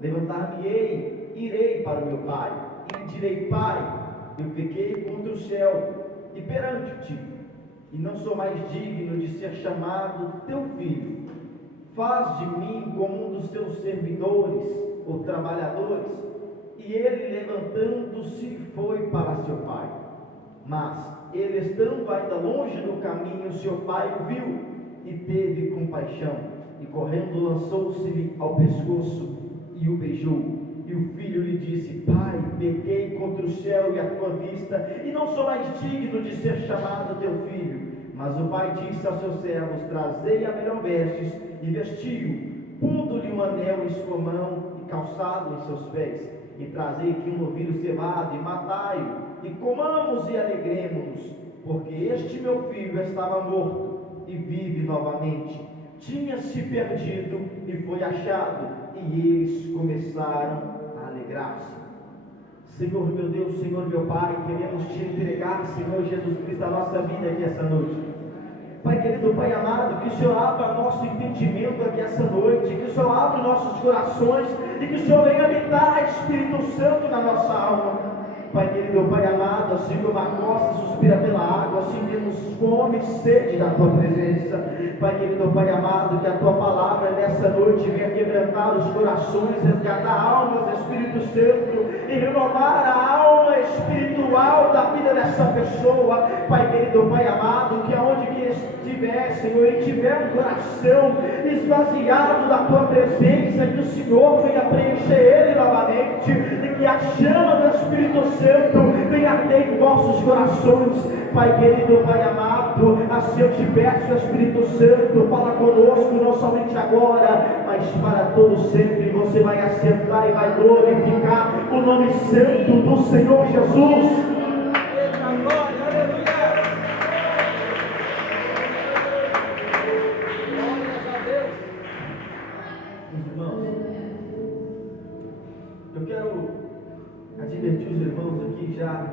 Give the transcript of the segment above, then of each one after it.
Levantar-me-ei, irei para o meu pai, e lhe direi: Pai, eu pequei contra o céu e perante ti, e não sou mais digno de ser chamado teu filho. Faz de mim como um dos teus servidores ou trabalhadores. E ele, levantando-se, foi para seu pai. Mas ele, estando ainda longe do caminho, seu pai o viu e teve compaixão, e correndo lançou-se-lhe ao pescoço e o beijou. E o filho lhe disse: Pai, pequei contra o céu e a tua vista, e não sou mais digno de ser chamado teu filho. Mas o pai disse aos seus servos: Trazei a melhor vestes e vestiu, pondo-lhe um anel em sua mão e calçado em seus pés. E trazei aqui um novilho cevado e matai-o, e comamos e alegremos-nos, porque este meu filho estava morto e vive novamente, tinha-se perdido e foi achado. E eles começaram a alegrar-se. Senhor meu Deus, Senhor meu Pai, queremos te entregar, Senhor Jesus Cristo, a nossa vida aqui essa noite. Pai querido, Pai amado, que o Senhor abra nosso entendimento aqui essa noite, que o Senhor abra nossos corações e que o Senhor venha habitar, Espírito Santo, na nossa alma. Pai querido, Pai amado, assim como a costa suspira pela água, assim temos fome e sede da Tua presença. Pai querido, Pai amado, que a Tua palavra nessa noite venha quebrantar os corações, resgatar almas, Espírito Santo, e renovar a alma espiritual da vida dessa pessoa. Pai querido, Pai amado, que aonde que estiver, Senhor, e tiver um coração esvaziado da Tua presença, que o Senhor venha preencher ele novamente, e que a chama do Espírito Santo venha arder em nossos corações. Pai querido, Pai amado, assim eu te peço, Espírito Santo, fala conosco, não somente agora, mas para todo sempre. Você vai assentar e vai glorificar o nome santo do Senhor Jesus. Eu quero advertir os irmãos aqui já,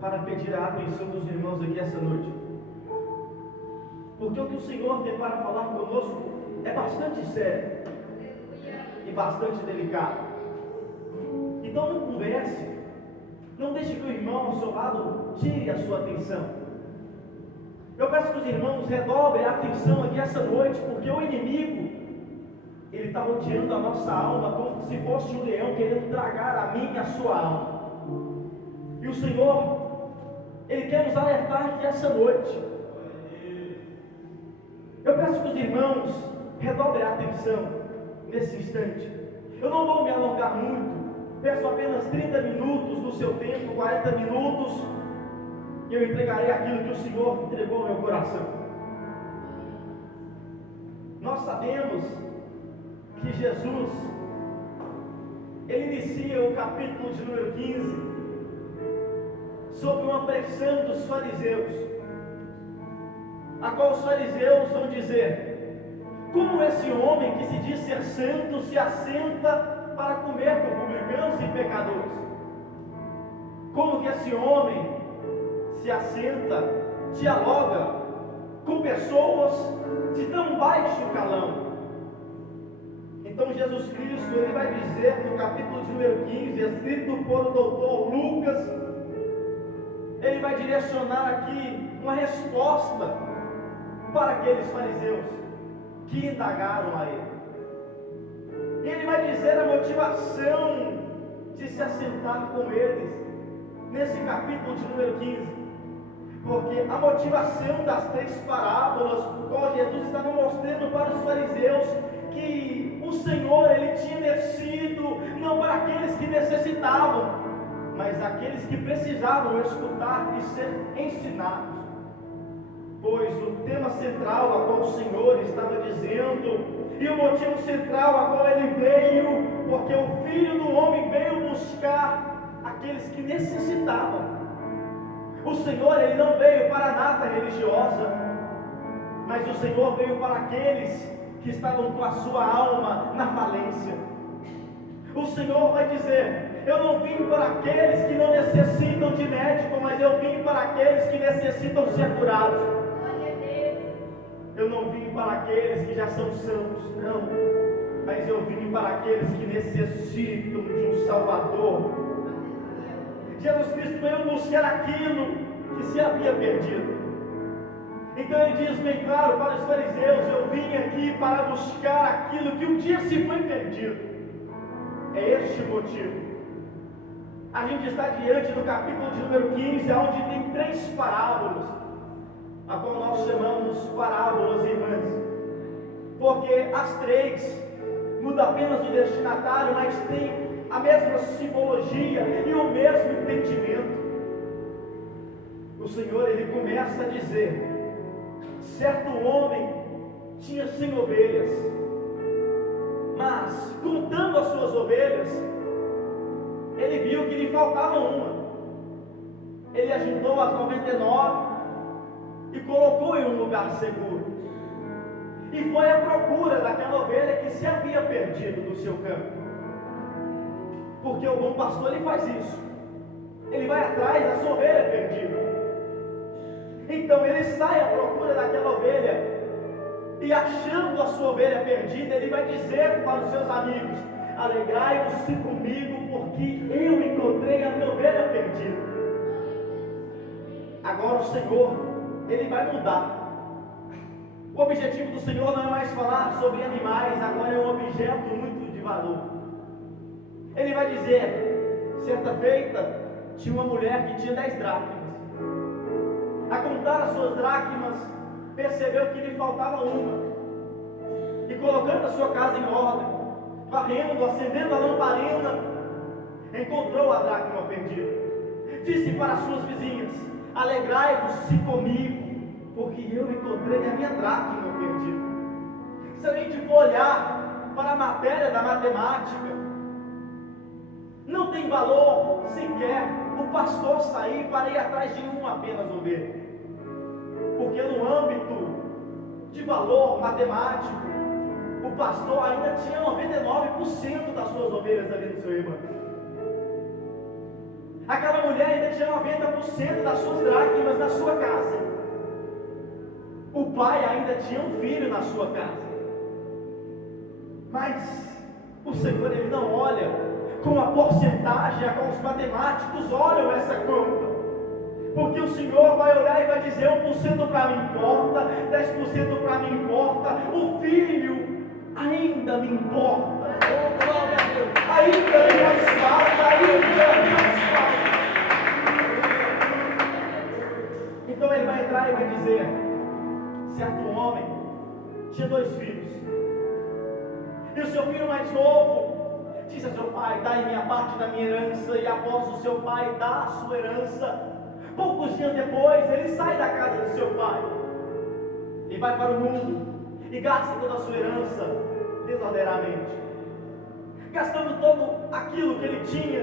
para pedir a atenção dos irmãos aqui essa noite, porque o que o Senhor tem para falar conosco é bastante sério e bastante delicado. Então não converse, não deixe que o irmão ao seu lado tire a sua atenção. Eu peço que os irmãos redobrem a atenção aqui essa noite, porque o inimigo, ele está rodeando a nossa alma como se fosse um leão querendo tragar a minha e a sua alma. E o Senhor, Ele quer nos alertar aqui essa noite. Eu peço que os irmãos redobrem a atenção nesse instante. Eu não vou me alongar muito, peço apenas 30 minutos do seu tempo, 40 minutos, e eu entregarei aquilo que o Senhor entregou ao meu coração. Nós sabemos que Jesus, ele inicia o capítulo de número 15 sobre uma pressão dos fariseus, a qual os fariseus vão dizer: como esse homem que se diz ser santo se assenta para comer com publicanos e pecadores? Como que esse homem se assenta, dialoga com pessoas de tão baixo calão? Então Jesus Cristo, ele vai dizer no capítulo de número 15, escrito por o doutor Lucas, ele vai direcionar aqui uma resposta para aqueles fariseus que indagaram a ele. E ele vai dizer a motivação de se assentar com eles nesse capítulo de número 15, porque a motivação das 3 parábolas, por qual Jesus estava mostrando para os fariseus que o Senhor, ele tinha descido não para aqueles que necessitavam, mas aqueles que precisavam escutar e ser ensinados. Pois o tema central a qual o Senhor estava dizendo, e o motivo central a qual ele veio, porque o Filho do Homem veio buscar aqueles que necessitavam. O Senhor, ele não veio para a nata religiosa, mas o Senhor veio para aqueles que estavam com a sua alma na falência. O Senhor vai dizer: eu não vim para aqueles que não necessitam de médico, mas eu vim para aqueles que necessitam ser curados. Eu não vim para aqueles que já são santos, não. mas eu vim para aqueles que necessitam de um Salvador. Jesus Cristo veio buscar aquilo que se havia perdido. Então ele diz bem claro para os fariseus: eu vim aqui para buscar aquilo que um dia se foi perdido. É este o motivo. A gente está diante do capítulo de número 15, onde tem 3 parábolas, a qual nós chamamos parábolas irmãs, porque as 3 muda apenas o destinatário, mas tem a mesma simbologia e o mesmo entendimento. O Senhor, ele começa a dizer: certo homem tinha 100 ovelhas, mas contando as suas ovelhas, ele viu que lhe faltava uma. Ele ajuntou as 99 e colocou em um lugar seguro, e foi à procura daquela ovelha que se havia perdido do seu campo. Porque o bom pastor, ele faz isso, ele vai atrás da sua ovelha perdida. Então ele sai à procura daquela ovelha, e achando a sua ovelha perdida, ele vai dizer para os seus amigos: alegrai-vos comigo, porque eu encontrei a minha ovelha perdida. Agora o Senhor, ele vai mudar. O objetivo do Senhor não é mais falar sobre animais, agora é um objeto muito de valor. Ele vai dizer: certa feita, tinha uma mulher que tinha 10 dracmas. A contar as suas dracmas, percebeu que lhe faltava uma, e colocando a sua casa em ordem, varrendo, acendendo a lamparina, encontrou a dracma perdida. Disse para as suas vizinhas: alegrai-vos comigo, porque eu encontrei a minha dracma perdida. Se a gente for olhar para a matéria da matemática, não tem valor sequer o pastor sair para ir atrás de uma apenas ovelha, porque no âmbito de valor matemático, o pastor ainda tinha 99% das suas ovelhas ali no seu rebanho. Aquela mulher ainda tinha 90% das suas dracmas na sua casa. O pai ainda tinha um filho na sua casa. Mas o Senhor, ele não olha com a porcentagem a qual os matemáticos olham essa conta, porque o Senhor vai olhar e vai dizer: 1% para mim importa, 10% para mim importa, o filho ainda me importa. Oh, glória a Deus. Ainda me faz falta, ainda me faz falta. Então ele vai entrar e vai dizer: certo homem tinha 2 filhos, e o seu filho mais novo disse a seu pai: dai minha parte da minha herança. E após o seu pai dar a sua herança, poucos dias depois, ele sai da casa de seu pai e vai para o mundo e gasta toda a sua herança desordenadamente, gastando todo aquilo que ele tinha.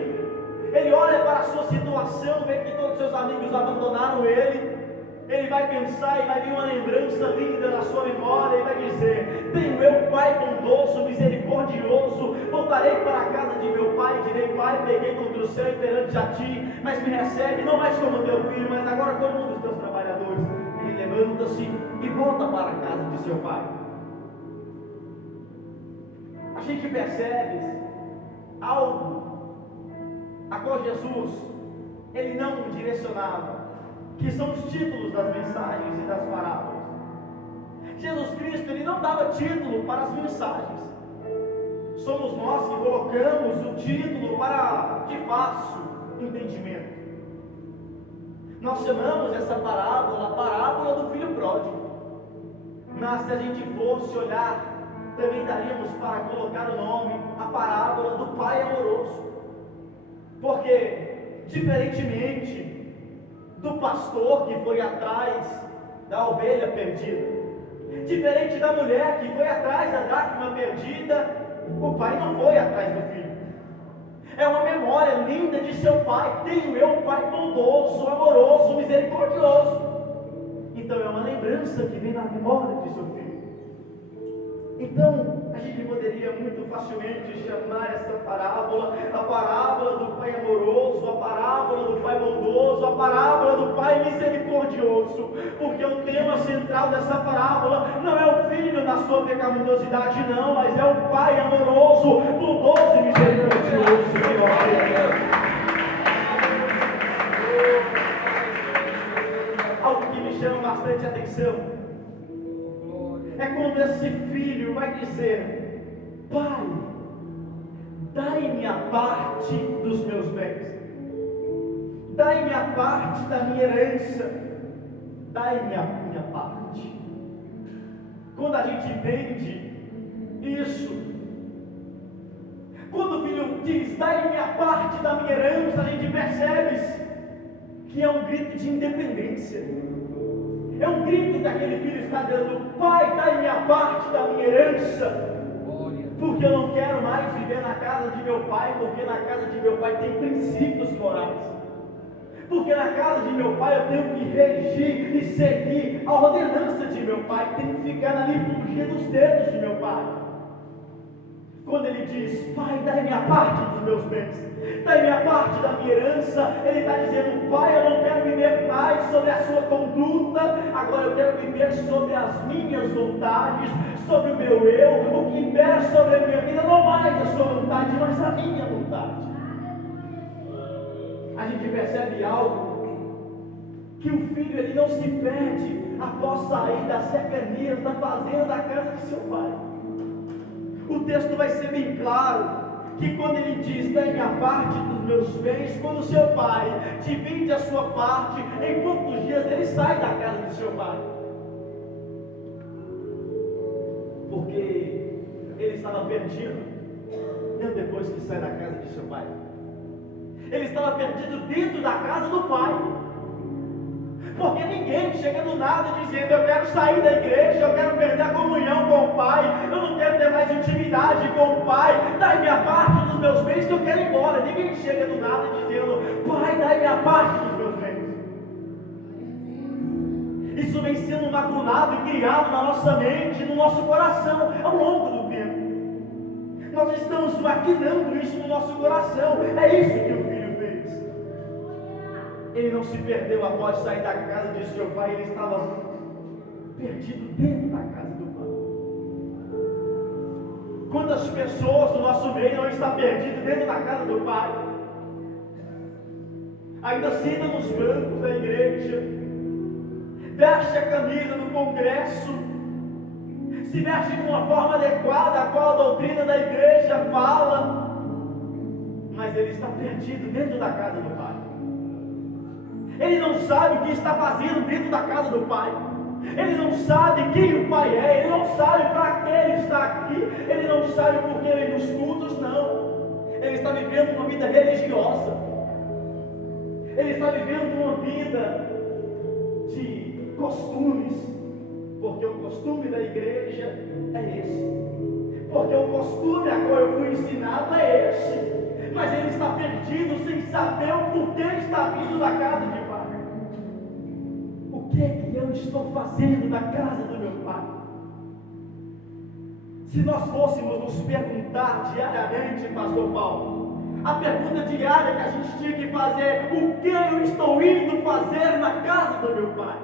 Ele olha para a sua situação, vê que todos os seus amigos abandonaram ele. Ele vai pensar e vai vir uma lembrança linda na sua memória e vai dizer: tenho eu pai bondoso, misericordioso, voltarei para a casa de meu pai e direi: pai, peguei contra o céu e perante a ti, mas me recebe não mais como teu filho, mas agora como um dos teus trabalhadores. Ele levanta-se e volta para a casa de seu pai. A gente percebe algo a qual Jesus, ele não direcionava, que são os títulos das mensagens e das parábolas. Jesus Cristo, ele não dava título para as mensagens. Somos nós que colocamos o título para de fácil entendimento. Nós chamamos essa parábola a parábola do filho pródigo, mas se a gente fosse olhar, também daríamos para colocar o nome a parábola do pai amoroso, porque diferentemente do pastor que foi atrás da ovelha perdida, diferente da mulher que foi atrás da dracma perdida, o pai não foi atrás do filho. É uma memória linda de seu pai: tenho eu um pai bondoso, amoroso, misericordioso. Então é uma lembrança que vem na memória de seu filho. Então a gente poderia muito facilmente chamar essa parábola a parábola do pai amoroso, a parábola do pai bondoso, a parábola do pai misericordioso. misericordioso, porque o tema central dessa parábola não é o filho na sua pecaminosidade, não, mas é o pai amoroso, bondoso e misericordioso. Algo que me chama bastante atenção é quando esse filho vai dizer: pai, dai-me a parte dos meus bens, dai-me a parte da minha herança, dai-me a minha parte. Quando a gente entende isso, quando o filho diz: dai-me a parte da minha herança, a gente percebe que é um grito de independência. É um grito que aquele filho está dando: pai, dai-me a parte da minha herança, porque eu não quero mais viver na casa de meu pai, porque na casa de meu pai tem princípios morais, porque na casa de meu pai eu tenho que regir e seguir a ordenança de meu pai, tenho que ficar na liturgia dos dedos de meu pai. Quando ele diz: pai, dai-me a parte dos meus bens, dai-me a parte da minha herança, ele está dizendo: pai, eu não quero viver mais sobre a sua conduta, agora eu quero viver sobre as minhas vontades, sobre o meu eu, o que impera sobre a minha vida, não mais a sua vontade, mas a minha vontade. A gente percebe algo, que o filho ele não se perde após sair das cercanias da fazenda da casa de seu pai. O texto vai ser bem claro, que quando ele diz: dai-me a parte dos meus bens, quando seu pai divide a sua parte, em poucos dias ele sai da casa de seu pai, porque ele estava perdido, mesmo depois que sai da casa de seu pai. Ele estava perdido dentro da casa do pai, porque ninguém chega do nada dizendo: eu quero sair da igreja, eu quero perder a comunhão com o pai, eu não quero ter mais intimidade com o pai, dai-me a parte dos meus bens que eu quero ir embora. Ninguém chega do nada dizendo: pai, dai-me a parte dos meus bens. Isso vem sendo maculado e criado na nossa mente, no nosso coração, ao longo do tempo. Nós estamos maquinando isso no nosso coração. É isso que o filho fez. Ele não se perdeu após sair da casa de seu pai, ele estava perdido dentro da casa do pai. Quantas pessoas do nosso meio não estão perdidas dentro da casa do pai? Ainda senta nos bancos da igreja, veste a camisa do congresso, se veste de uma forma adequada a qual a doutrina da igreja fala, mas ele está perdido dentro da casa do pai. Ele não sabe o que está fazendo dentro da casa do pai. Ele não sabe quem o pai é. Ele não sabe para que ele está aqui. Ele não sabe por que ele nos cultos, não. Ele está vivendo uma vida religiosa. Ele está vivendo uma vida de costumes, porque o costume da igreja é esse, porque o costume a qual eu fui ensinado é esse. Mas ele está perdido sem saber o porquê está vindo da casa de pai. O que é que eu estou fazendo na casa do meu pai? Se nós fôssemos nos perguntar diariamente, pastor Paulo, a pergunta diária que a gente tinha que fazer: o que eu estou indo fazer na casa do meu pai?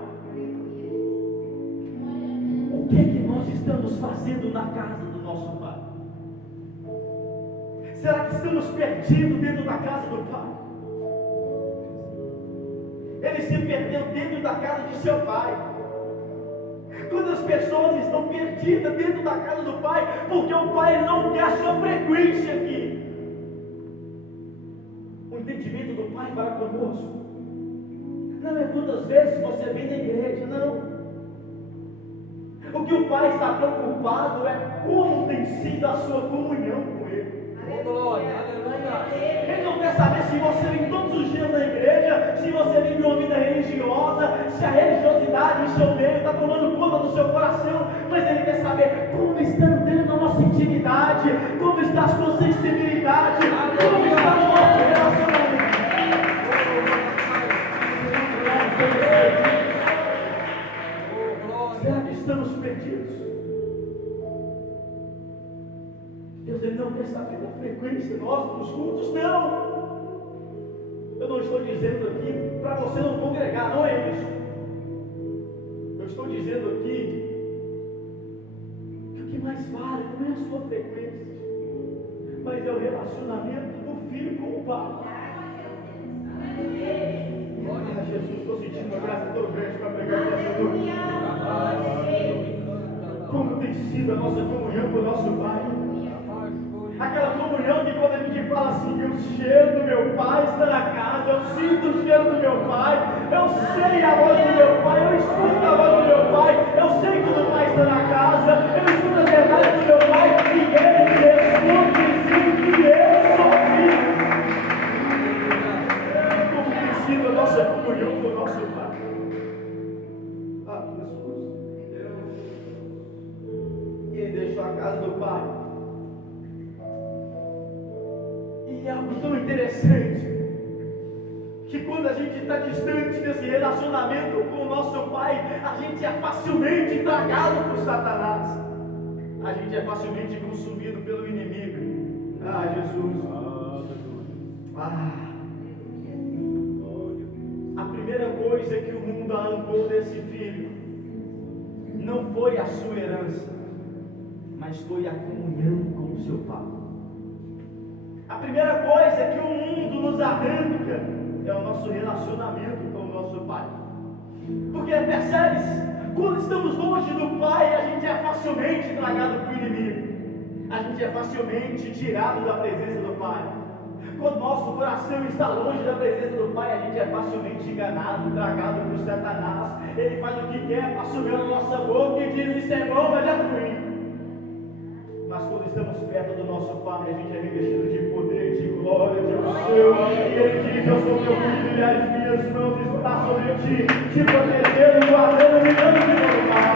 O que é que nós estamos fazendo na casa do nosso pai? Será que estamos perdidos dentro da casa do pai? Ele se perdeu dentro da casa de seu pai. Quantas pessoas estão perdidas dentro da casa do pai, porque o pai não quer a sua frequência aqui? O entendimento do pai para conosco não é quantas vezes você vem na igreja, não. O que o pai está preocupado é como tem sido a sua comunhão com ele. Ele não quer saber se você vem todos os dias na igreja, se você vive uma vida religiosa, se a religiosidade em seu meio está tomando conta do seu coração, mas ele quer saber como está andando a nossa intimidade, como está a sua sensibilidade, como está o nosso relacionamento. Será que estamos perdidos? Deus ele não quer saber da frequência nossa nos cultos, não. Eu não estou dizendo aqui para você não congregar, não é isso. estou dizendo aqui que o que mais vale não é a sua frequência, mas é o relacionamento do filho com o pai. Jesus, estou sentindo uma graça tão grande para pregar nessa noite. Como tem sido a nossa comunhão com o nosso Pai? Aquela comunhão que quando a gente fala assim, o cheiro do meu Pai está na casa, eu sinto o cheiro do meu Pai, eu sei a voz do meu Pai, eu escuto a voz do meu Pai, eu sei quando o Pai está na casa, eu escuto a verdade do meu Pai e Ele me responde dizendo que eu sou filho. Como tem sido a nossa comunhão com o nosso Pai? Ah, Jesus. Ele deixou a casa do Pai. E é algo tão interessante que quando a gente está distante desse relacionamento com o nosso Pai, a gente é facilmente tragado por Satanás. A gente é facilmente consumido pelo inimigo. Ah, Jesus. A primeira coisa que o mundo arrancou desse filho não foi a sua herança, mas foi a comunhão com o seu Pai. A primeira coisa que o mundo nos arranca é o nosso relacionamento com o nosso Pai. Porque percebe-se, quando estamos longe do Pai, a gente é facilmente tragado por inimigo. A gente é facilmente tirado da presença do Pai. Quando nosso coração está longe da presença do Pai, a gente é facilmente enganado, tragado por Satanás. Ele faz o que quer, passa o mel na nossa boca e diz: isso é bom, mas é ruim. Mas quando estamos perto do nosso Pai, a gente é revestido de poder, de glória, de unção. E Ele diz: eu sou teu filho e as minhas mãos estão sobre ti, te protegendo, guardando, me dando de todo mal.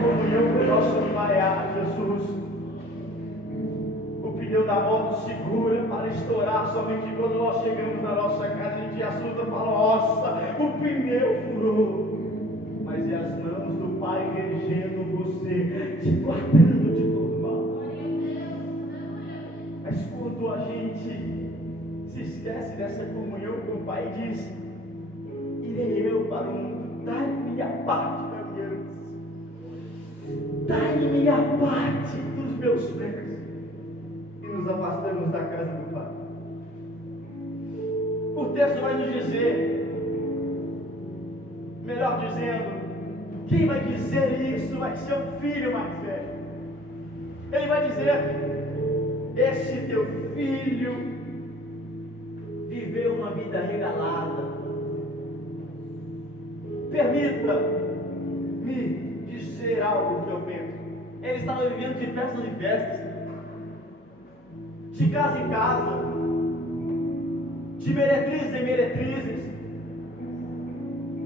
Comunhão com o nosso Pai, Jesus. O pneu da moto segura para estourar somente quando nós chegamos na nossa casa. A gente assusta e fala: nossa, o pneu furou. Mas é as mãos do Pai regendo você, te guardando de todo mal. Mas quando a gente se esquece dessa comunhão com o Pai e diz: irei eu para o mundo, dai-me a parte da minha herança, dai-me a parte dos meus bens, e nos afastamos da casa do Pai. O texto vai nos dizer, melhor dizendo, quem vai dizer isso vai ser o filho mais velho. Ele vai dizer: esse teu filho viveu uma vida regalada. Permita-me dizer algo que eu penso. Ele estava vivendo de festas em festas, de casa em casa, de meretrizes em meretrizes.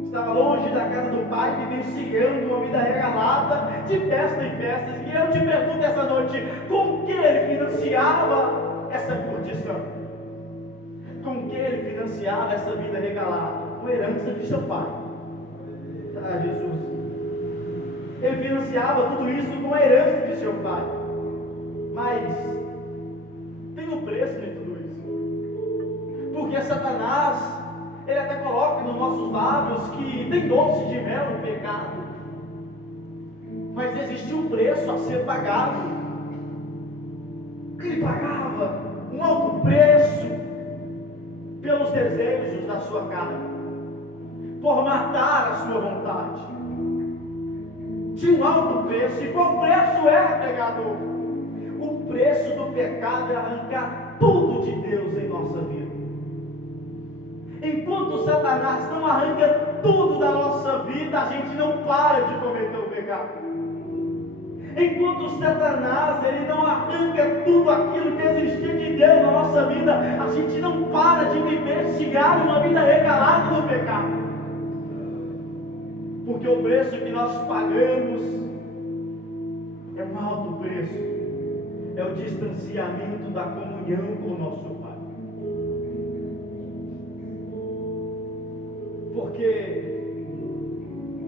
Estava longe da casa do Pai, vivenciando uma vida regalada, de festa em festas. E eu te pergunto essa noite: com que ele financiava essa curtição? Com que ele financiava essa vida regalada? Com a herança de seu pai. Ah, Jesus. Ele financiava tudo isso com a herança de seu pai. Mas tem um preço em tudo isso. Porque Satanás, ele até coloca nos nossos lábios que tem doce de mel no pecado. Mas existia um preço a ser pagado. Ele pagava um alto preço pelos desejos da sua carne, por matar a sua vontade. Tinha um alto preço. E qual preço era, pregador? O preço do pecado é arrancar tudo de Deus em nossa vida. Enquanto Satanás não arranca tudo da nossa vida, a gente não para de cometer o pecado. Enquanto Satanás ele não arranca tudo aquilo que existia de Deus na nossa vida, a gente não para de vivenciar uma vida regalada no pecado. Porque o preço que nós pagamos é um alto preço, é o distanciamento da comunhão com o nosso Pai. Porque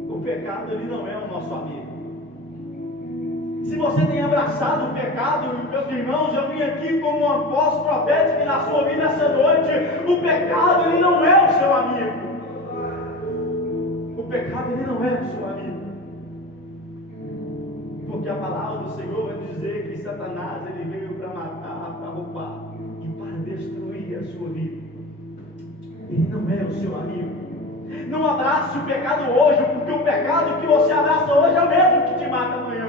o pecado ele não é o nosso amigo. Se você tem abraçado o pecado, meus irmãos, eu vim aqui como uma voz profética na sua vida essa noite. O pecado ele não é o seu amigo. pecado ele não é o seu amigo. Porque a palavra do Senhor vai dizer que Satanás ele veio para matar, para roubar e para destruir a sua vida. Ele não é o seu amigo. Não abrace o pecado hoje, porque o pecado que você abraça hoje é o mesmo que te mata amanhã.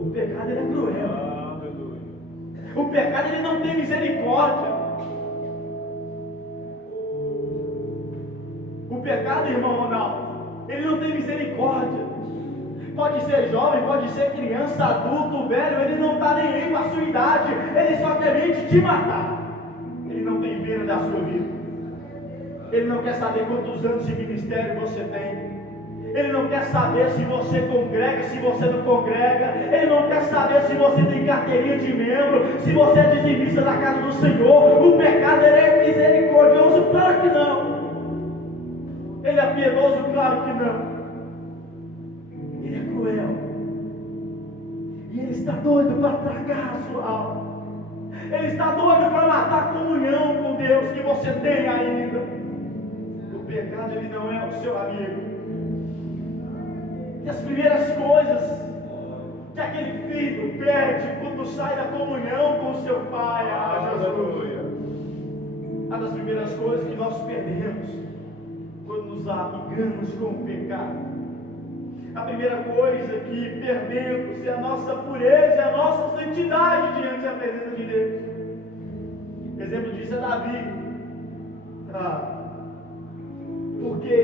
O pecado ele é cruel. O pecado ele não tem misericórdia. O pecado, irmão Ronaldo, ele não tem misericórdia. Pode ser jovem, pode ser criança, adulto, velho, ele não está nem aí com a sua idade, ele só quer vir te matar. Ele não tem pena da sua vida. Ele não quer saber quantos anos de ministério você tem. Ele não quer saber se você congrega, se você não congrega. Ele não quer saber se você tem carteirinha de membro, se você é dizimista da casa do Senhor. O pecado ele é misericordioso? Claro que não. Ele é piedoso? Claro que não. Ele é cruel. E ele está doido para tragar a sua alma. Ele está doido para matar a comunhão com Deus que você tem ainda. O pecado ele não é o seu amigo. E as primeiras coisas que aquele filho perde quando sai da comunhão com seu pai, Jesus. Uma das primeiras coisas que nós perdemos quando nos amigamos com o pecado. A primeira coisa que perdemos é a nossa pureza, é a nossa santidade diante da presença de Deus. Exemplo disso é Davi. Porque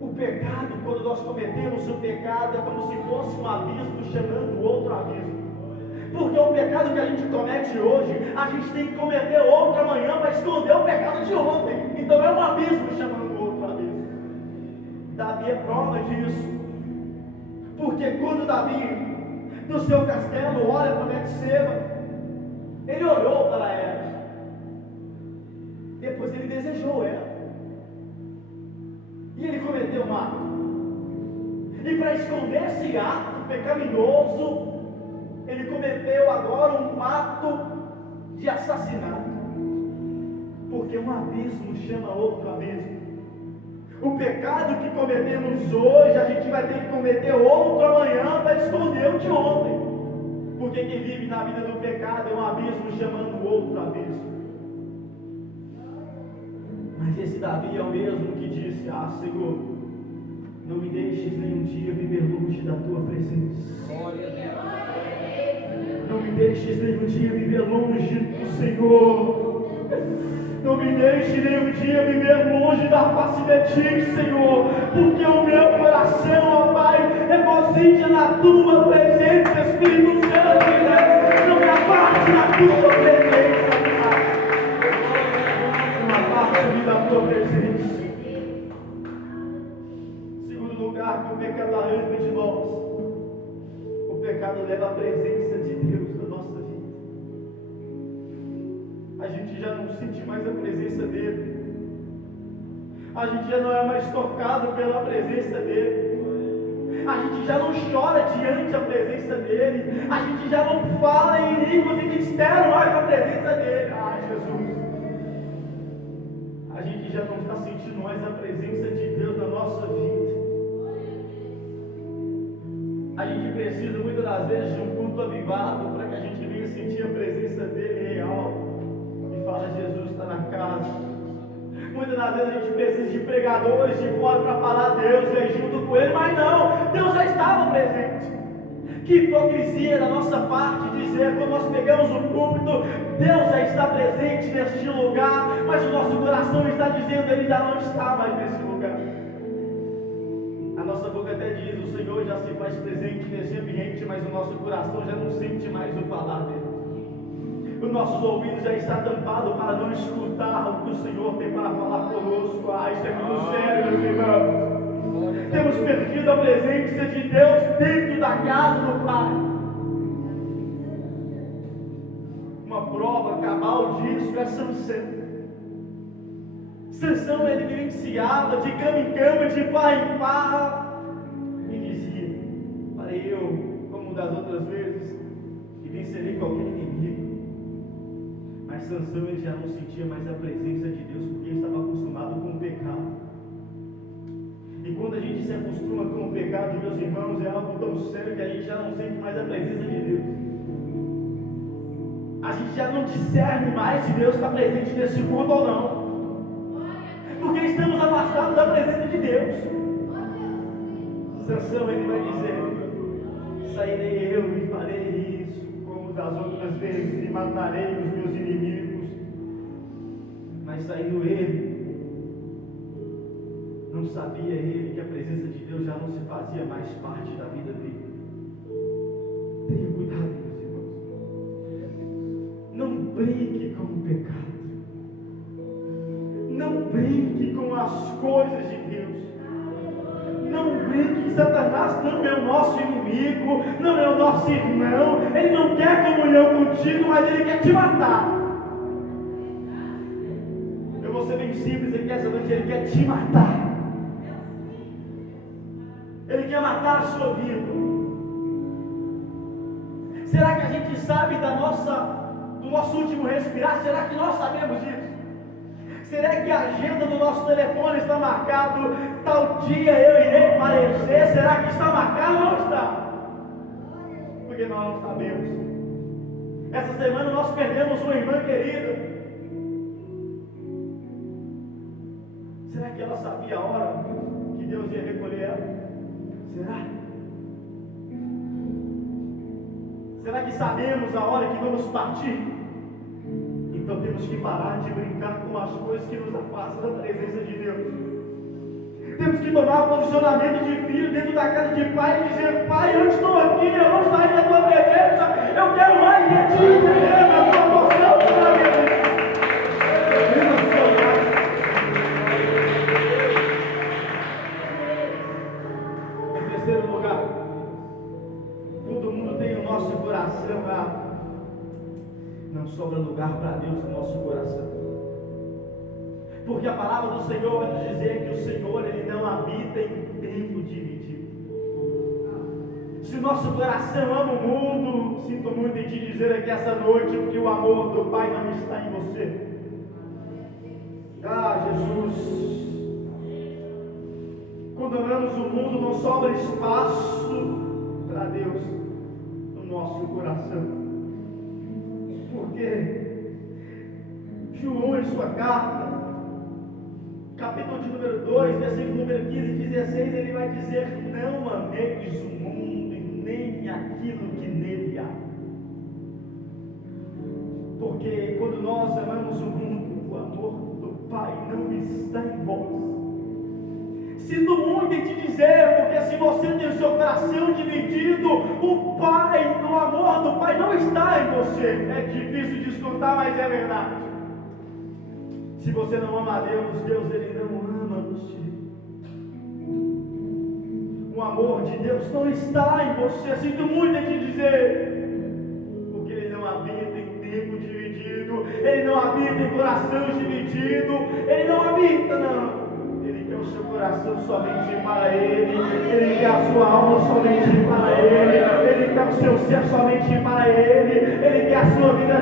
o pecado, quando nós cometemos o pecado, é como se fosse um abismo chamando outro abismo. Porque o pecado que a gente comete hoje, a gente tem que cometer outro amanhã para esconder o pecado de ontem. Então é um abismo chamando outro abismo. Davi é prova disso. Porque quando Davi, do seu castelo, olha para Betseba, ele olhou para ela. Depois ele desejou ela. E ele cometeu um ato. E para esconder esse ato pecaminoso, ele cometeu agora um ato de assassinato. Porque um abismo chama outro abismo. O pecado que cometemos hoje, a gente vai ter que cometer outro amanhã para esconder o de ontem. Porque quem vive na vida do pecado é um abismo chamando outro abismo. Mas esse Davi é o mesmo que disse: Senhor, não me deixes nenhum dia viver longe da tua presença. Glória a Deus. Não me deixes nenhum dia viver longe do Senhor. Não me deixe nenhum dia viver longe da face de Ti, Senhor, porque o meu coração, ó Pai, regozija na Tua presença, Espírito Santo de Deus. Não me aparte da Tua presença, Pai. Não aparte-me da Tua presença. Segundo lugar, que o pecado arranca de nós. O pecado leva a presença de Deus na nossa vida. A gente já não sente mais a presença dele. A gente já não é mais tocado pela presença dele. A gente já não chora diante da presença dele. A gente já não fala em línguas e mistério mais da presença dele. Jesus. A gente já não está sentindo mais a presença de Deus na nossa vida. A gente precisa muitas das vezes de um culto avivado para que a gente venha sentir a presença dele real. Fala, Jesus está na casa. Muitas das vezes a gente precisa de pregadores de fora para falar Deus vem junto com ele, mas não, Deus já estava presente. Que hipocrisia da nossa parte dizer, quando nós pegamos o púlpito, Deus já está presente neste lugar, mas o nosso coração está dizendo, ele já não está mais nesse lugar. A nossa boca até diz, o Senhor já se faz presente nesse ambiente, mas o nosso coração já não sente mais o falar dele. Os nossos ouvidos já estão tampados para não escutar o que o Senhor tem para falar conosco. Isso é muito sério, meus irmãos. Temos perdido a presença de Deus dentro da casa do Pai. Uma prova cabal disso é Sansão. Sansão, ele vivenciava de cama em cama, de farra em farra, e dizia: farei eu, como das outras vezes, e vencerei qualquer inimigo. Mas Sansão ele já não sentia mais a presença de Deus, porque ele estava acostumado com o pecado. E quando a gente se acostuma com o pecado, meus irmãos, é algo tão sério que a gente já não sente mais a presença de Deus. A gente já não discerne mais se Deus está presente nesse culto ou não, porque estamos afastados da presença de Deus. Sansão, ele vai dizer: sairei eu e farei isso como das outras vezes, e matarei os meus inimigos. Mas saindo ele, não sabia ele que a presença de Deus já não se fazia mais parte da vida dele. Tenha cuidado, meus irmãos. Não brinque com o pecado. Não brinque com as coisas de Deus. Não brinque. Satanás não é o nosso inimigo, não é o nosso irmão. Ele não quer comunhão contigo, mas ele quer te matar. Eu vou ser bem simples aqui essa noite. Ele quer te matar. Ele quer matar a sua vida. Será que a gente sabe do nosso último respirar? Será que nós sabemos disso? Será que a agenda do nosso telefone está marcado? Tal dia eu irei falecer? Será que está marcado ou não está? Porque nós não sabemos. Essa semana nós perdemos uma irmã querida. Será que ela sabia a hora que Deus ia recolher ela? Será? Será que sabemos a hora que vamos partir? Então temos que parar de brincar com as coisas que nos afastam da presença de Deus. Temos que tomar posicionamento de filho dentro da casa de pai e dizer: Pai, eu estou aqui, eu não saio da tua presença, eu quero mais de ti, entender a tua porção para minha vida. Em terceiro lugar, todo mundo tem o nosso coração lá. Não sobra lugar para Deus no nosso coração, porque a palavra do Senhor vai nos dizer que o Senhor, Ele não habita em templo dividido. Se o nosso coração ama o mundo, sinto muito em te dizer aqui essa noite que o amor do Pai não está em você. Ah, Jesus, quando amamos o mundo, não sobra espaço para Deus no nosso coração. Porque João, em sua carta, capítulo de número 2, versículo número 15 e 16, ele vai dizer: não ameis o mundo e nem aquilo que nele há. Porque quando nós amamos o mundo, o amor do Pai não está em vós. Sinto muito em te dizer, porque se você tem o seu coração dividido, o Pai, o amor do Pai não está em você. É difícil de escutar, mas é verdade. Se você não ama a Deus, Deus Ele não ama você. O amor de Deus não está em você. Sinto muito em te dizer, porque Ele não habita em tempo dividido, Ele não habita em coração dividido, Ele não habita, não. Ele quer o seu coração somente para Ele, Ele quer a sua alma somente para Ele, Ele quer o seu ser somente para Ele, Ele quer a sua vida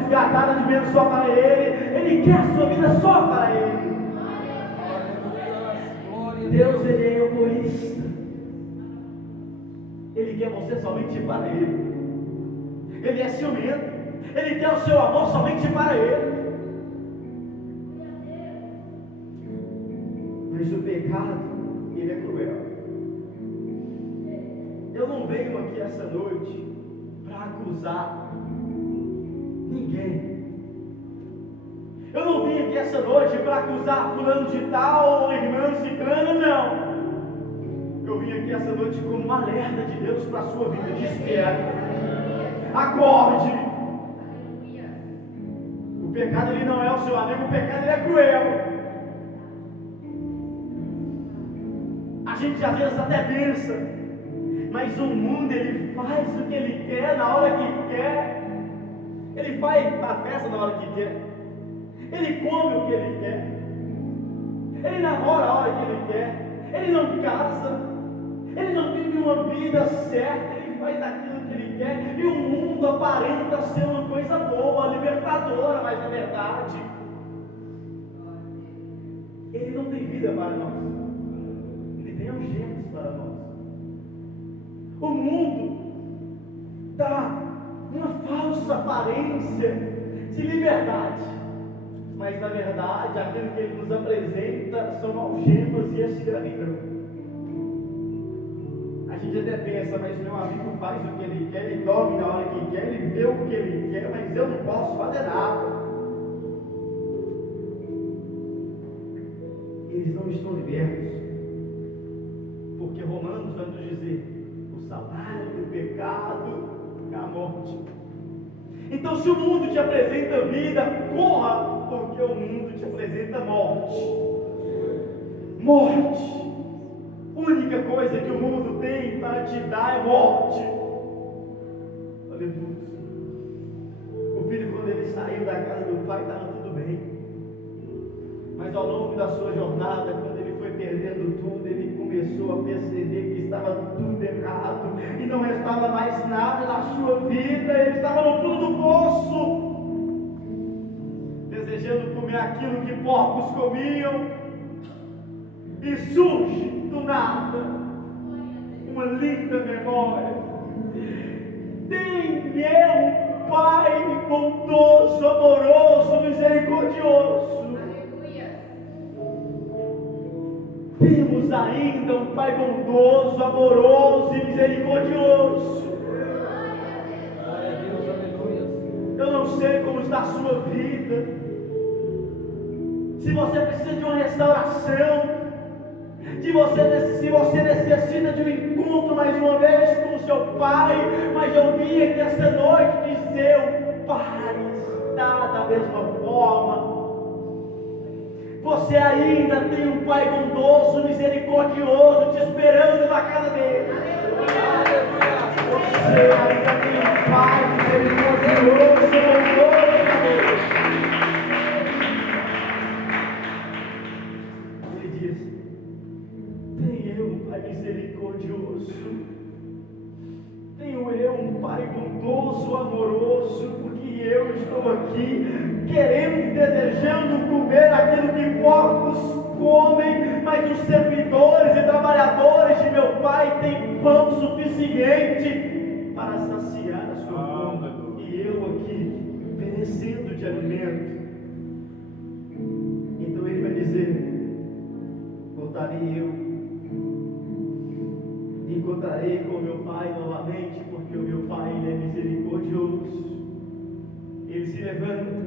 desgatada de menos só para Ele, Ele quer a sua vida só para Ele. Deus, Ele é egoísta, Ele quer você somente para Ele, Ele é ciumento, Ele quer o seu amor somente para Ele. Mas o pecado, ele é cruel. Eu não venho aqui essa noite para acusar ninguém. Eu não vim aqui essa noite para acusar fulano de tal ou irmã ciclana, não. Eu vim aqui essa noite como um alerta de Deus para a sua vida. Desperta. Acorde. O pecado, ele não é o seu amigo, o pecado, ele é cruel. A gente às vezes até pensa, mas o mundo, ele faz o que ele quer na hora que quer, ele faz a festa na hora que quer, ele come o que ele quer, ele namora a hora que ele quer, ele não casa, ele não vive uma vida certa, ele faz aquilo que ele quer, e o mundo aparenta ser uma coisa boa, libertadora, mas na verdade, ele não tem vida para nós. Ele é algemas para nós. O mundo dá uma falsa aparência de liberdade, mas na verdade aquilo que ele nos apresenta são algemas e escravidão. A gente até pensa, mas meu amigo faz o que ele quer, ele dorme na hora que quer, ele vê o que ele quer, mas eu não posso fazer nada. Eles não estão libertos, porque Romanos vai nos dizer: o salário do pecado é a morte. Então, se o mundo te apresenta vida, corra, porque o mundo te apresenta morte. Morte. A única coisa que o mundo tem para te dar é morte. Aleluia. O filho, quando ele saiu da casa do pai, estava tudo bem. Mas ao longo da sua jornada, quando ele foi perdendo tudo, ele começou a perceber que estava tudo errado e não restava mais nada na sua vida. Ele estava no fundo do poço, desejando comer aquilo que porcos comiam, e surge do nada uma linda memória. Tem meu Pai bondoso, amoroso, misericordioso. Temos ainda um Pai bondoso, amoroso e misericordioso. Glória a Deus, aleluia. Eu não sei como está a sua vida. Se você precisa de uma restauração, se você necessita de um encontro mais uma vez com o seu Pai, mas eu vim aqui esta noite dizer: o Pai está da mesma forma. Você ainda tem um Pai bondoso, misericordioso, te esperando na casa dele. Você ainda tem um Pai misericordioso, bondoso. Ele diz: tenho eu um Pai misericordioso, tenho eu um Pai bondoso, amoroso, porque eu estou aqui querendo e desejando comer aquilo que porcos comem, mas os servidores e trabalhadores de meu Pai têm pão suficiente para saciar a sua fome, e eu aqui perecendo de alimento. Então ele vai dizer: voltarei eu, encontrarei com meu Pai novamente, porque o meu Pai ele é misericordioso. Ele se levanta,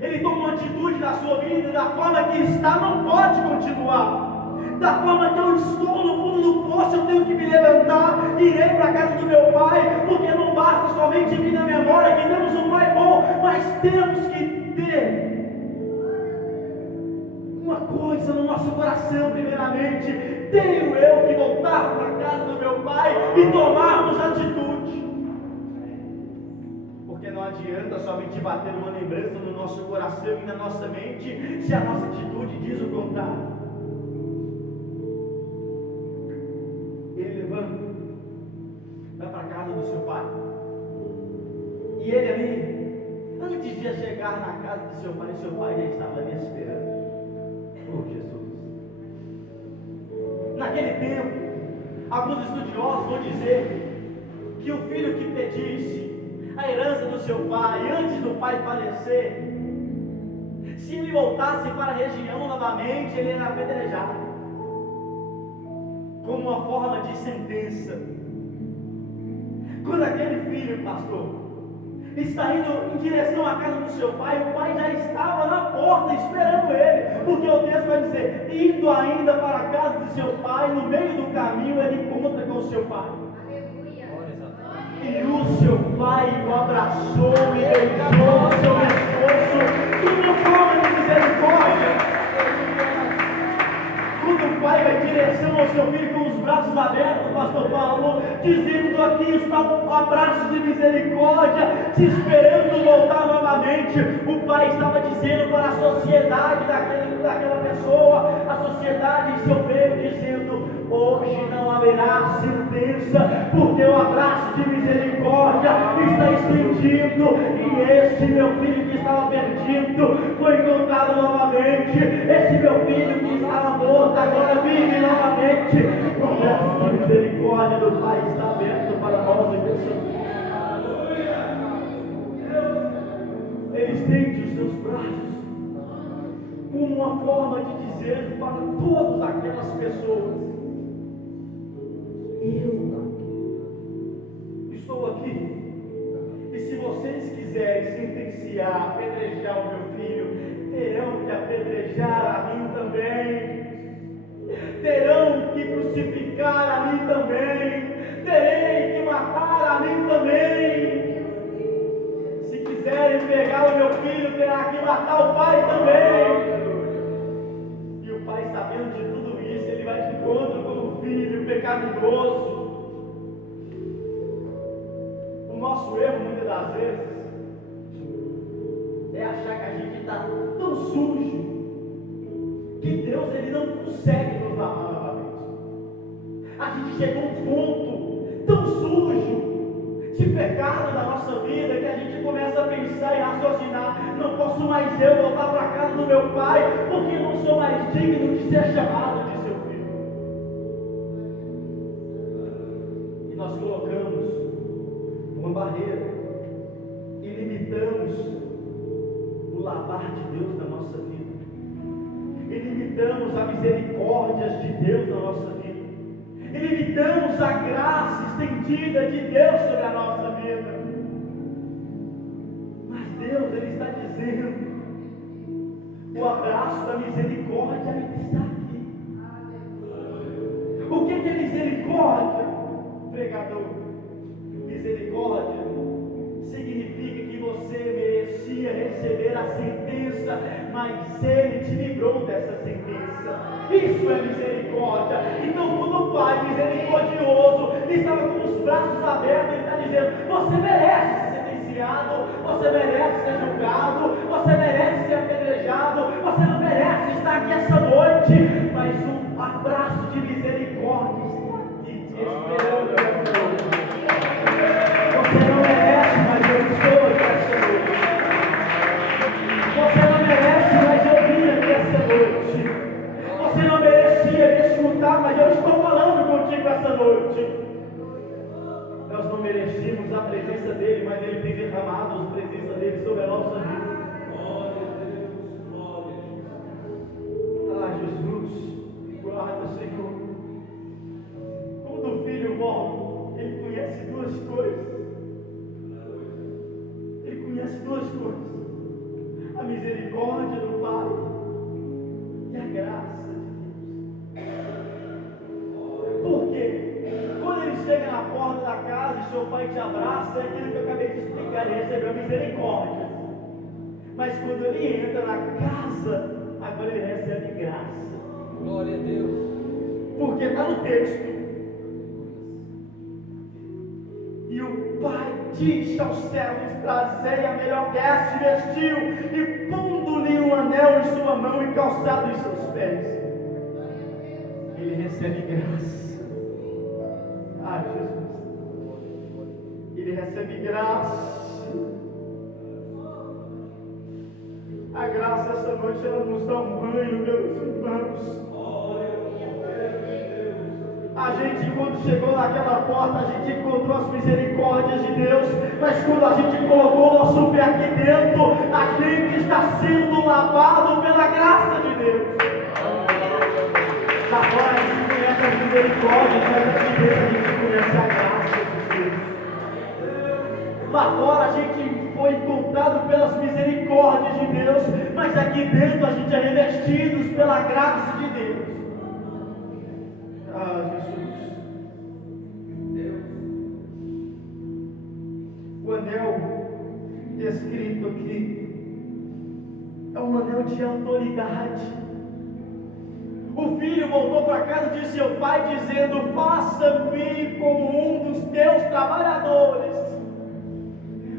ele toma uma atitude na sua vida. Da forma que está, não pode continuar. Da forma que eu estou no fundo do poço, eu tenho que me levantar, irei para a casa do meu Pai, porque não basta somente vir na memória que temos um Pai bom, mas temos que ter uma coisa no nosso coração. Primeiramente, tenho eu que voltar para a casa do meu Pai e tomarmos atitude. Porque não adianta somente bater uma lembrança no nosso coração e na nossa mente, se a nossa atitude diz o contrário. Ele levanta, vai para a casa do seu pai, e ele ali, antes de chegar na casa do seu pai já estava ali esperando. Oh Jesus! Naquele tempo, alguns estudiosos vão dizer que o filho que pedisse a herança do seu pai, antes do pai falecer, se ele voltasse para a região novamente, ele era apedrejado, como uma forma de sentença. Quando aquele filho, pastor, está indo em direção à casa do seu pai, o pai já estava na porta esperando ele, porque o texto vai dizer: indo ainda para a casa de seu pai, no meio do caminho ele encontra com o seu pai. E o seu pai o abraçou e beijou seu pescoço, de uma forma de misericórdia. Quando o pai vai em direção ao seu filho com os braços abertos, pastor Paulo, dizendo: aqui está um abraço de misericórdia, te esperando voltar novamente. O pai estava dizendo para a sociedade daquela pessoa, a sociedade em seu meio, dizendo: hoje não haverá sentença, porque o abraço de misericórdia está estendido, e este meu filho que estava perdido foi encontrado novamente. Este meu filho que estava morto agora vive novamente. O braço de misericórdia do Pai está aberto para nós nessa noite. Ele estende os seus braços como uma forma de dizer para todas aquelas pessoas: eu estou aqui. E se vocês quiserem sentenciar, apedrejar o meu filho, terão que apedrejar a mim também. Terão que crucificar a mim também. Terei que matar a mim também. Se quiserem pegar o meu filho, terá que matar o pai também. E o pai, sabendo de tudo isso, ele vai de encontro com o filho pecaminoso. O nosso erro, muitas das vezes, é achar que a gente está tão sujo que Deus ele não consegue nos amar novamente. A gente chegou a um ponto tão sujo de pecado na nossa vida que a gente começa a pensar e raciocinar: não posso mais eu voltar para a casa do meu pai, porque não sou mais digno de ser chamado de seu filho. E nós colocamos uma barreira e limitamos o lavar de Deus na nossa vida, e limitamos a misericórdia de Deus na nossa vida, e limitamos a graça estendida de Deus sobre a nossa vida. Mas Deus, ele está dizendo: o abraço da misericórdia ainda está aqui. O que é misericórdia, pregador? Misericórdia significa que você merecia receber a sentença, mas Ele te livrou dessa sentença. Isso é misericórdia. Então, quando o Pai misericordioso estava com os braços abertos, Ele está dizendo: você merece ser sentenciado, você merece ser julgado, você merece ser apedrejado, você não merece estar aqui essa noite, mas um abraço de misericórdia está aqui te esperando. Você não merece, mas eu estou aqui essa noite. Você não merece, mas eu vim aqui essa noite. Você não merecia me escutar, mas eu estou falando contigo essa noite. Nós não merecíamos a presença dele, mas ele tem derramado a presença dele sobre a nossa vida. Ah, Jesus, guarda, Senhor. Quando o filho volta, ele conhece duas coisas. Ele conhece duas coisas: a misericórdia do Pai e a graça de Deus. Por quê? Quando ele chega na porta da casa e seu pai te abraça, é aquilo que eu acabei de explicar: ele recebeu misericórdia. Mas quando ele entra na casa, agora ele recebe graça. Glória a Deus. Porque está no texto: e o Pai disse aos servos: trazei a melhor veste, vestiu, e pondo-lhe um anel em sua mão e calçado em seus pés. Ele recebe graça. Ah, Jesus. Ele recebe graça. A graça essa noite, ela nos dá um banho, meus irmãos. A gente, quando chegou naquela porta, a gente encontrou as misericórdias de Deus, mas quando a gente colocou o nosso pé aqui dentro, a gente está sendo lavado pela graça de Deus. Lá fora a gente conhece as misericórdias, mas aqui dentro a gente conhece a graça de Deus. Lá fora a gente foi encontrado pelas misericórdias de Deus, mas aqui dentro a gente é revestidos pela graça de Deus. Ah, Jesus. O anel escrito aqui é um anel de autoridade. O filho voltou para casa de seu pai dizendo: faça-me como um dos teus trabalhadores.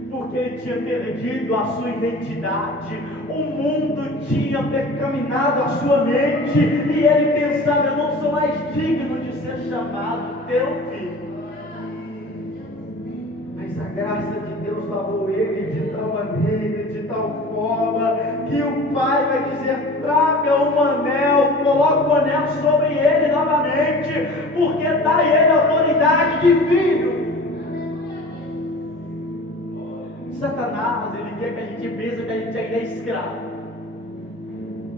Porque ele tinha perdido a sua identidade, o mundo tinha pecaminoado a sua mente, e ele pensava: eu não sou mais digno de ser chamado teu filho. Mas a graça de anel sobre ele novamente, porque dá a ele a autoridade de filho. Satanás, ele quer que a gente pense que a gente ainda é escravo,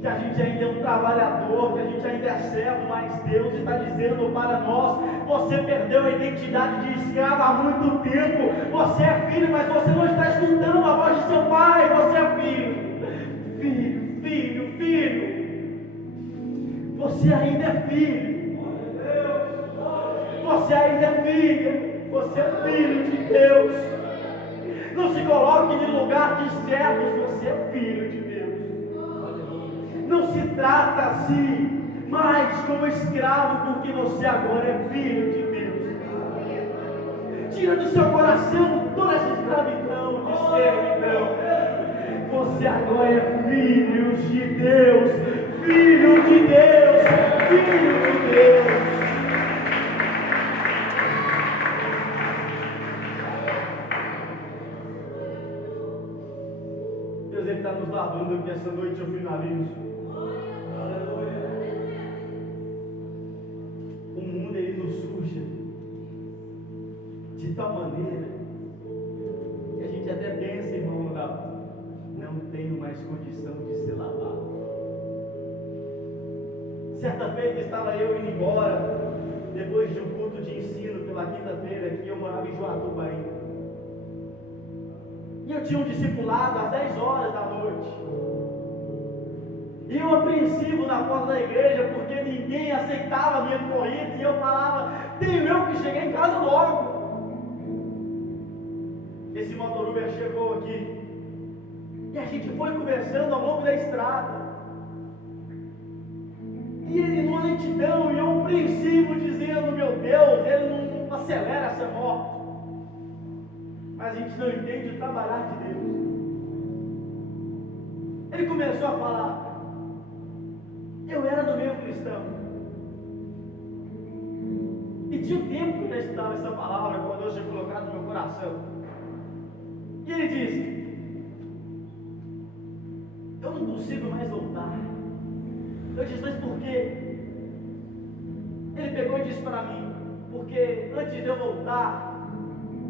que a gente ainda é um trabalhador, que a gente ainda é servo, mas Deus está dizendo para nós: você perdeu a identidade de escravo há muito tempo. Você é filho, mas você não está escutando a voz de seu pai. Você é filho, filho, filho, filho. Você ainda é filho. Você ainda é filho. Você é filho de Deus. Não se coloque em lugar de servos. Você é filho de Deus. Não se trata assim mais como escravo, porque você agora é filho de Deus. Tira do seu coração toda essa escravidão de servidão. Você agora é filho de Deus. Filho de Deus. Filho de Deus. Deus, Ele está nos lavando aqui essa noite. Eu finalizo. O mundo, ele nos suja de tal maneira que a gente até pensa, irmão, não tenho mais condição de ser lavado. Certa feita estava eu indo embora, depois de um culto de ensino pela quinta-feira aqui. Eu morava em Joatuba ainda, e eu tinha um discipulado às 10 horas da noite. E eu apreensivo na porta da igreja, porque ninguém aceitava a minha corrida, e eu falava: tenho eu que chegar em casa logo. Esse motoruber chegou aqui, e a gente foi conversando ao longo da estrada, e ele numa lentidão, e eu apreensivo, dizendo: meu Deus, ele não acelera essa moto. Mas a gente não entende o trabalhar de Deus. Ele começou a falar. Eu era do meio cristão, e tinha um tempo que eu já estudava essa palavra, quando Deus tinha colocado no meu coração. E ele disse: eu não consigo mais voltar. Eu disse: mas por quê? Ele pegou e disse para mim: porque antes de eu voltar,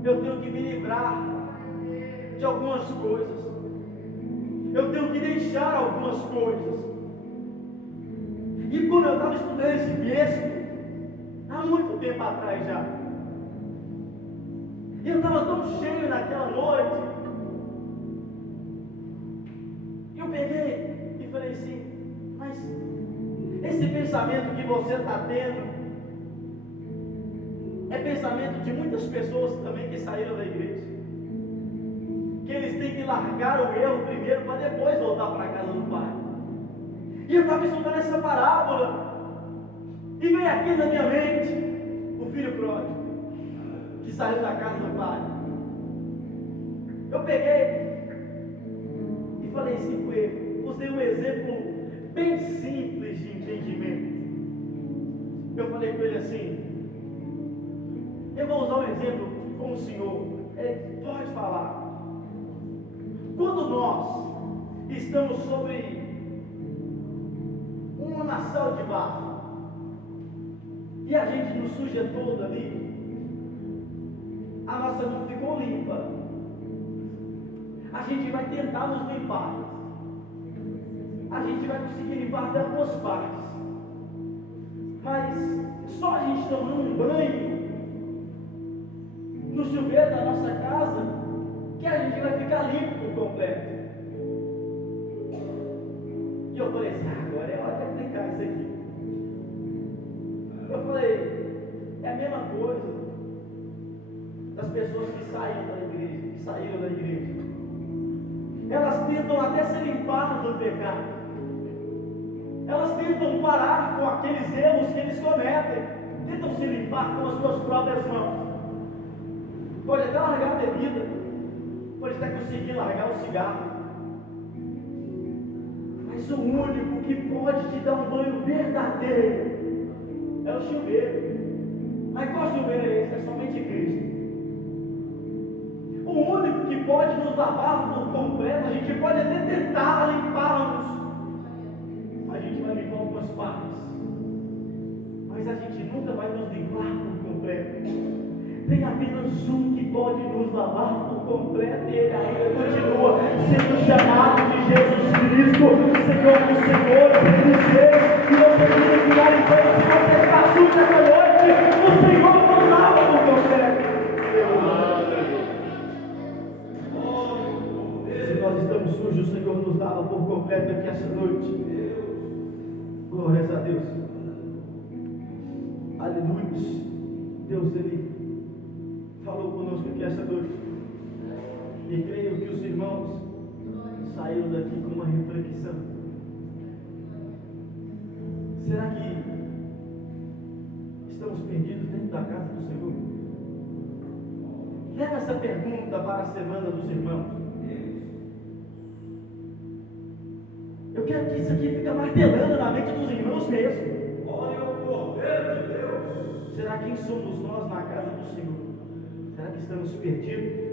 eu tenho que me livrar de algumas coisas, eu tenho que deixar algumas coisas. E quando eu estava estudando esse texto, há muito tempo atrás já, e eu estava tão cheio naquela noite, eu peguei e falei assim: mas esse pensamento que você está tendo é pensamento de muitas pessoas também que saíram da igreja, que eles têm que largar o erro primeiro para depois voltar para a casa do Pai. E eu estava estudando essa parábola, e veio aqui na minha mente o filho pródigo, que saiu da casa do pai. Eu peguei e falei assim com ele, usei um exemplo bem simples de entendimento. Eu falei com ele assim: eu vou usar um exemplo com o senhor, ele pode falar. Quando nós estamos sobre uma nação de barro, e a gente nos suja todo ali, a nossa mão ficou limpa, a gente vai tentar nos limpar, a gente vai conseguir limpar até algumas partes, mas só a gente tomando um banho no chuveiro da nossa casa que a gente vai ficar limpo por completo. E eu falei assim: agora é hora de aplicar isso aqui. Eu falei: é a mesma coisa das pessoas que saíram da igreja. Elas tentam até se limpar do pecado. Elas tentam parar com aqueles erros que eles cometem. Tentam se limpar com as suas próprias mãos. Pode até largar a bebida, pode até conseguir largar o cigarro, mas o único que pode te dar um banho verdadeiro é o chuveiro. Mas qual chuveiro é esse? É somente Cristo. O único que pode nos lavar por completo. A gente pode até tentar limpar-nos, a gente vai limpar algumas partes, Tem apenas um que pode nos lavar por completo, e Ele ainda continua sendo chamado de Jesus Cristo, Senhor dos Senhores, Rei dos Reis. E eu preciso virar em pé, se você está sujo essa noite, o Senhor nos lava por completo. Se nós estamos sujos, o Senhor nos lava por completo aqui essa noite. Glórias a Deus. Aleluia. Deus, Ele falou conosco aqui essa noite. E creio que os irmãos saíram daqui com uma reflexão. Será que estamos perdidos dentro da casa do Senhor? Leva essa pergunta para a semana dos irmãos. Eu quero que isso aqui fique martelando na mente dos irmãos mesmo. Olha o Cordeiro de Deus. Será quem somos nós na casa do Senhor? Será que estamos perdidos?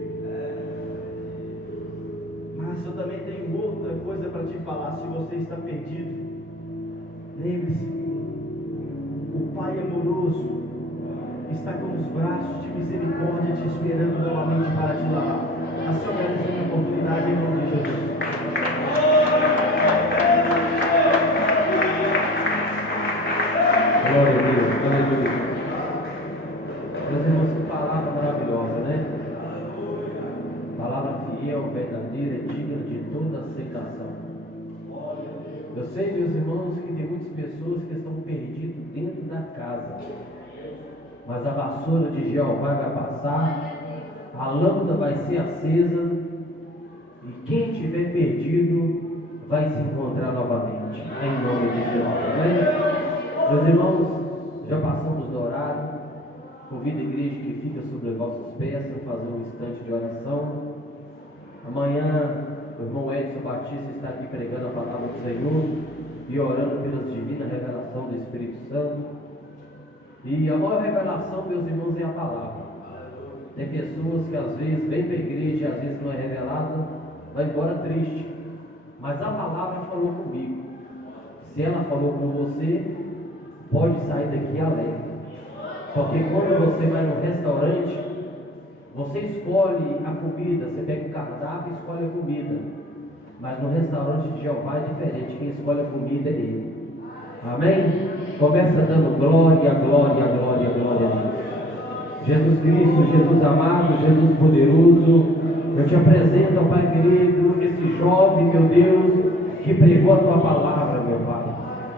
Mas eu também tenho outra coisa para te falar. Se você está perdido, lembre-se, o Pai amoroso está com os braços de misericórdia te esperando novamente para te lavar. Assegure essa oportunidade em nome de Jesus. Glória a Deus, aleluia. Meus irmãos, que palavra maravilhosa, né? Palavra fiel, verdadeira, digna de toda aceitação. Eu sei, meus irmãos, que tem muitas pessoas que estão perdidas dentro da casa, mas a vassoura de Jeová vai passar, a lâmpada vai ser acesa, e quem estiver perdido vai se encontrar novamente, em nome de Jesus, amém? Meus irmãos, já passamos do horário. Convido a igreja que fica sobre os vossos pés para fazer um instante de oração. Amanhã o irmão Edson Batista está aqui pregando a palavra do Senhor e orando pela divina revelação do Espírito Santo. E a maior revelação, meus irmãos, é a palavra. Tem pessoas que às vezes vêm para a igreja e às vezes não é revelada, vai embora triste. Mas a palavra falou comigo. Se ela falou com você, pode sair daqui alegre. Porque quando você vai no restaurante, você escolhe a comida, você pega o cardápio e escolhe a comida. Mas no restaurante de Jeová é diferente, quem escolhe a comida é Ele. Amém? Começa dando glória, glória, glória, glória a Deus. Jesus Cristo, Jesus amado, Jesus poderoso, eu te apresento, ó Pai querido, esse jovem, meu Deus, que pregou a Tua palavra, meu Pai.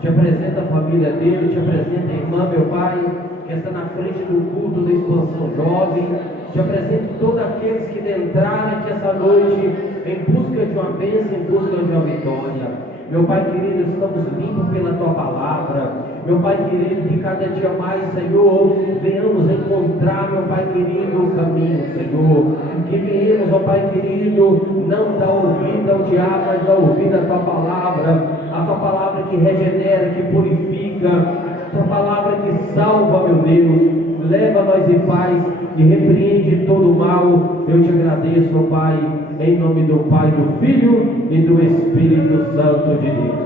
Te apresento a família dele, te apresento a irmã, meu Pai, que está na frente do culto da expansão jovem. Te apresento todos aqueles que entraram aqui essa noite em busca de uma bênção, em busca de uma vitória. Meu Pai querido, estamos limpos pela Tua palavra. Meu Pai querido, que cada dia mais, Senhor, venhamos encontrar, meu Pai querido, o caminho, Senhor. Que venhamos, ó Pai querido, não dar ouvido ao diabo, mas dar ouvido à Tua palavra. A Tua palavra que regenera, que purifica. A Tua palavra que salva, meu Deus. Leva nós em paz e repreende todo o mal. Eu te agradeço, ó Pai, em nome do Pai, do Filho e do Espírito Santo de Deus.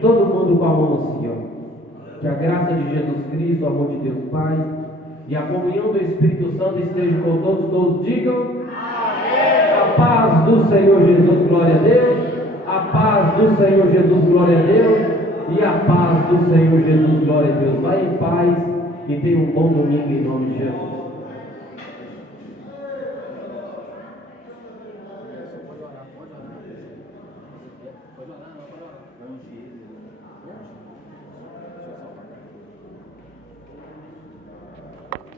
Todo mundo com a mão no Senhor. Que a graça de Jesus Cristo, o amor de Deus Pai e a comunhão do Espírito Santo esteja com todos digam amém. A paz do Senhor Jesus, glória a Deus. A paz do Senhor Jesus, glória a Deus. E a paz do Senhor Jesus, glória a Deus. Vai em paz e tenha um bom domingo em nome de Jesus.